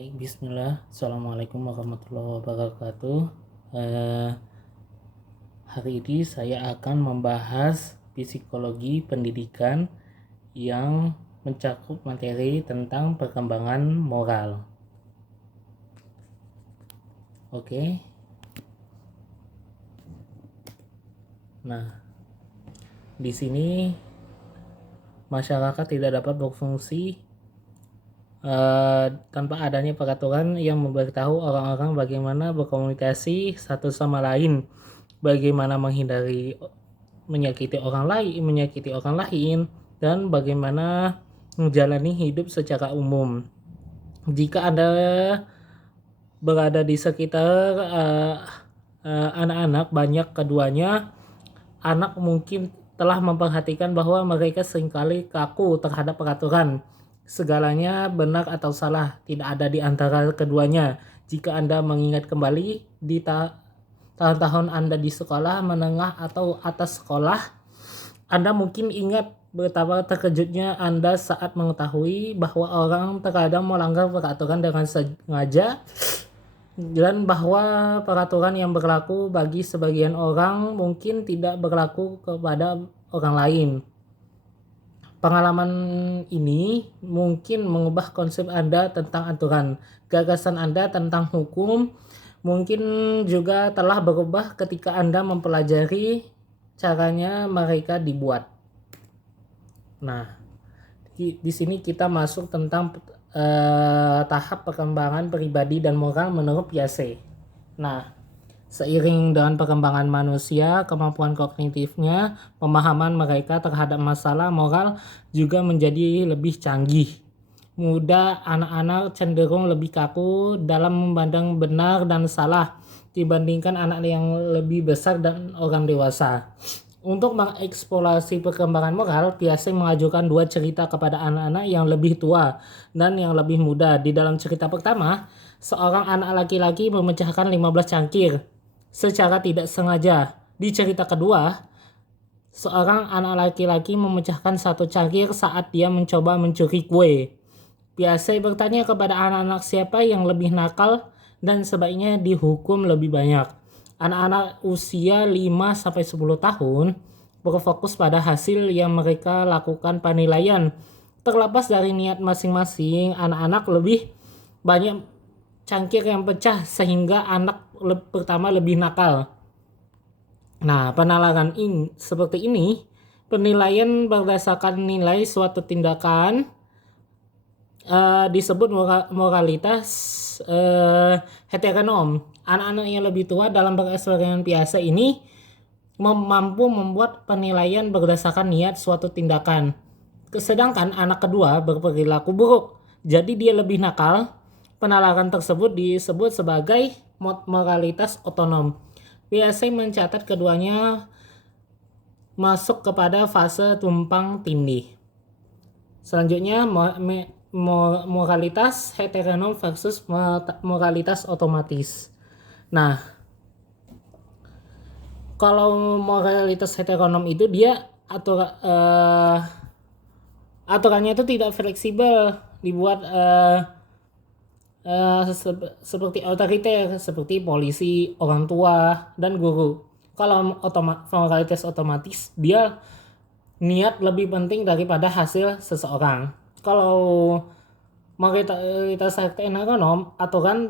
Baik, bismillah. Assalamualaikum warahmatullahi wabarakatuh. Eh, Hari ini saya akan membahas psikologi pendidikan yang mencakup materi tentang perkembangan moral. Oke. Nah, di sini masyarakat tidak dapat berfungsi tanpa adanya peraturan yang memberitahu orang-orang bagaimana berkomunikasi satu sama lain, bagaimana menghindari menyakiti orang lain, dan bagaimana menjalani hidup secara umum. Jika Anda berada di sekitar anak-anak, banyak keduanya, anak mungkin telah memperhatikan bahwa mereka seringkali kaku terhadap peraturan. Segalanya benar atau salah, tidak ada di antara keduanya. Jika Anda mengingat kembali di tahun-tahun Anda di sekolah menengah atau atas sekolah, Anda mungkin ingat betapa terkejutnya Anda saat mengetahui bahwa orang terkadang melanggar peraturan dengan sengaja, dan bahwa peraturan yang berlaku bagi sebagian orang mungkin tidak berlaku kepada orang lain. Pengalaman ini mungkin mengubah konsep Anda tentang aturan. Gagasan Anda tentang hukum mungkin juga telah berubah ketika Anda mempelajari caranya mereka dibuat. Nah, di sini kita masuk tentang tahap perkembangan pribadi dan moral menurut Piaget. Nah, seiring dengan perkembangan manusia, kemampuan kognitifnya, pemahaman mereka terhadap masalah moral juga menjadi lebih canggih. Muda anak-anak cenderung lebih kaku dalam memandang benar dan salah dibandingkan anak yang lebih besar dan orang dewasa. Untuk mengeksplorasi perkembangan moral, Piaget mengajukan dua cerita kepada anak-anak yang lebih tua dan yang lebih muda. Di dalam cerita pertama, seorang anak laki-laki memecahkan 15 cangkir secara tidak sengaja. Di cerita kedua, seorang anak laki-laki memecahkan satu cangkir saat dia mencoba mencuri kue. Piaget bertanya kepada anak-anak siapa yang lebih nakal dan sebaiknya dihukum lebih banyak. Anak-anak usia 5-10 tahun berfokus pada hasil yang mereka lakukan penilaian. Terlepas dari niat masing-masing, anak-anak lebih banyak cangkir yang pecah sehingga anak pertama lebih nakal. Nah, penalaran seperti ini, penilaian berdasarkan nilai suatu tindakan disebut moralitas heteronom. Anak-anak yang lebih tua dalam bereksperimen Piaget ini mampu membuat penilaian berdasarkan niat suatu tindakan. Sedangkan anak kedua berperilaku buruk, jadi dia lebih nakal. Penalaran tersebut disebut sebagai moralitas otonom. Piaget mencatat keduanya masuk kepada fase tumpang tindih. Selanjutnya moralitas heteronom versus moralitas otomatis. Nah, kalau moralitas heteronom itu dia aturannya itu tidak fleksibel, dibuat seperti otoriter, seperti polisi, orang tua, dan guru. Kalau moralitas otomatis, dia niat lebih penting daripada hasil seseorang. Kalau moralitas heteronom, aturan